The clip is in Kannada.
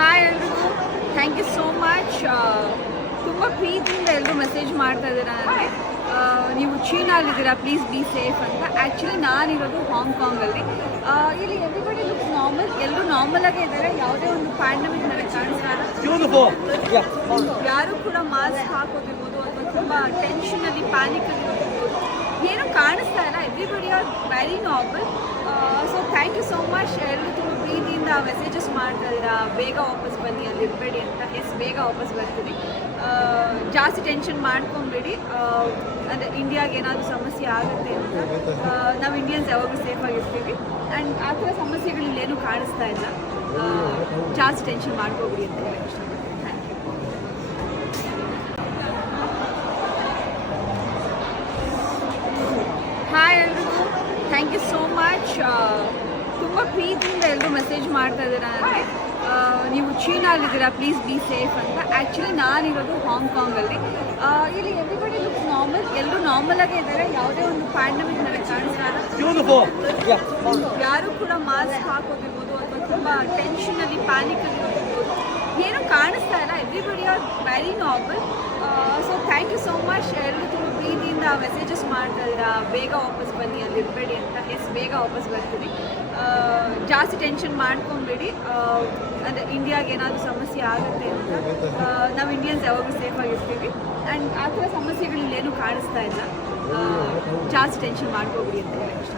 ಹಾಯ್ ಎಲ್ರಿಗೂ, ಥ್ಯಾಂಕ್ ಯು ಸೋ ಮಚ್. ತುಂಬ ಪ್ರೀತಿಯಿಂದ ಎಲ್ಲರೂ ಮೆಸೇಜ್ ಮಾಡ್ತಾ ಇದ್ದೀರಾ ನನಗೆ. ನೀವು ಚೀನಾಲಿದ್ದೀರಾ, ಪ್ಲೀಸ್ ಬಿ ಸೇಫ್ ಅಂತ. ಆ್ಯಕ್ಚುಲಿ ನಾನಿರೋದು ಹಾಂಗ್ಕಾಂಗಲ್ಲಿ. ಇಲ್ಲಿ ಎವ್ರಿಬಡಿ ಲುಕ್ಸ್ ನಾರ್ಮಲ್, ಎಲ್ಲರೂ ನಾರ್ಮಲ್ ಆಗೇ ಇದ್ದಾರೆ. ಯಾವುದೇ ಒಂದು ಪ್ಯಾಂಡಮಿಕ್ ನನಗೆ ಕಾಣಿಸ್ತಾ ಇಲ್ಲ. ಯಾರು ಕೂಡ ಮಾಸ್ಕ್ ಹಾಕೋದಿರ್ಬೋದು ಅಥವಾ ತುಂಬ ಟೆನ್ಷನಲ್ಲಿ ಪ್ಯಾನಿಕಲ್ಲಿ ಇರ್ಬೋದು, ಏನೂ ಕಾಣಿಸ್ತಾ ಇಲ್ಲ. Everybody are very normal. So thank you so much. ಎಲ್ಲರೂ ತುಂಬ ಪ್ರೀತಿಯಿಂದ ಮೆಸೇಜಸ್ ಮಾಡ್ತಾ ಇದ್ದೀರಾ, ಬೇಗ ವಾಪಸ್ ಬನ್ನಿ, ಅಲ್ಲಿ ಇರಬೇಡಿ ಅಂತ. ಎಸ್, ಬೇಗ ವಾಪಸ್ ಬರ್ತೀವಿ. ಜಾಸ್ತಿ ಟೆನ್ಷನ್ ಮಾಡ್ಕೊಬೇಡಿ. ಅಂದರೆ ಇಂಡಿಯಾಗೆ ಏನಾದರೂ ಸಮಸ್ಯೆ ಆಗುತ್ತೆ ಅಂತ. ನಾವು ಇಂಡಿಯನ್ಸ್ ಯಾವಾಗಲೂ ಸೇಫಾಗಿರ್ತೀವಿ. ಆ್ಯಂಡ್ ಆ ಥರ ಸಮಸ್ಯೆಗಳಿಲ್ಲೇನೂ ಕಾಣಿಸ್ತಾ ಇಲ್ಲ. ಜಾಸ್ತಿ ಟೆನ್ಷನ್ ಮಾಡ್ಕೋಬಿಡಿ ಅಂತ ಹೇಳಕ್ಕೆ ಇಷ್ಟಪಡ್ತೀನಿ. Thank you. ಹಾಯ್ ಎಲ್ರಿಗೂ, ಥ್ಯಾಂಕ್ ಯು ಸೋ ಮಚ್. ತುಂಬ ಪ್ರೀತಿಯಿಂದ ಎಲ್ಲರೂ ಮೆಸೇಜ್ ಮಾಡ್ತಾ ಇದ್ದೀರಾ ನನಗೆ. ನೀವು ಚೀನಾಲಿದ್ದೀರಾ, ಪ್ಲೀಸ್ ಬಿ ಸೇಫ್ ಅಂತ. ಆ್ಯಕ್ಚುಲಿ ನಾನಿರೋದು ಹಾಂಗ್ಕಾಂಗಲ್ಲಿ. ಇಲ್ಲಿ ಎವ್ರಿಬಡಿ ಲುಕ್ಸ್ ನಾರ್ಮಲ್, ಎಲ್ಲರೂ ನಾರ್ಮಲ್ ಆಗೇ ಇದ್ದಾರೆ. ಯಾವುದೇ ಒಂದು ಪ್ಯಾಂಡಮಿಕ್ ನನಗೆ ಕಾಣಿಸ್ತಾ ಇಲ್ಲ. ಯಾರು ಕೂಡ ಮಾಸ್ಕ್ ಹಾಕೋದಿರ್ಬೋದು ಅಥವಾ ತುಂಬ ಟೆನ್ಷನಲ್ಲಿ ಪ್ಯಾನಿಕಲ್ಲಿ ಇರ್ಬೋದು, ಏನೂ ಕಾಣಿಸ್ತಾ ಇಲ್ಲ. Everybody are very normal. So thank you so much. ಎಲ್ಲರೂ ತುಂಬ ಪ್ರೀತಿಯಿಂದ ಮೆಸೇಜಸ್ ಮಾಡ್ತಾ ಇದ್ದೀರಾ, ಬೇಗ ವಾಪಸ್ ಬನ್ನಿ, ಅಲ್ಲಿ ಇರಬೇಡಿ ಅಂತ. ಎಸ್, ಬೇಗ ವಾಪಸ್ ಬರ್ತೀವಿ. ಜಾಸ್ತಿ ಟೆನ್ಷನ್ ಮಾಡ್ಕೊಬೇಡಿ. ಅಂದರೆ ಇಂಡಿಯಾಗೆ ಏನಾದರೂ ಸಮಸ್ಯೆ ಆಗುತ್ತೆ ಅಂತ. ನಾವು ಇಂಡಿಯನ್ಸ್ ಯಾವಾಗಲೂ ಸೇಫಾಗಿರ್ತೀವಿ. ಆ್ಯಂಡ್ ಆ ಥರ ಸಮಸ್ಯೆಗಳಿಲ್ಲೇನೂ ಕಾಣಿಸ್ತಾ ಇಲ್ಲ. ಜಾಸ್ತಿ ಟೆನ್ಷನ್ ಮಾಡ್ಕೋಬಿಡಿ ಅಂತ ಹೇಳಕ್ಕೆ ಇಷ್ಟ.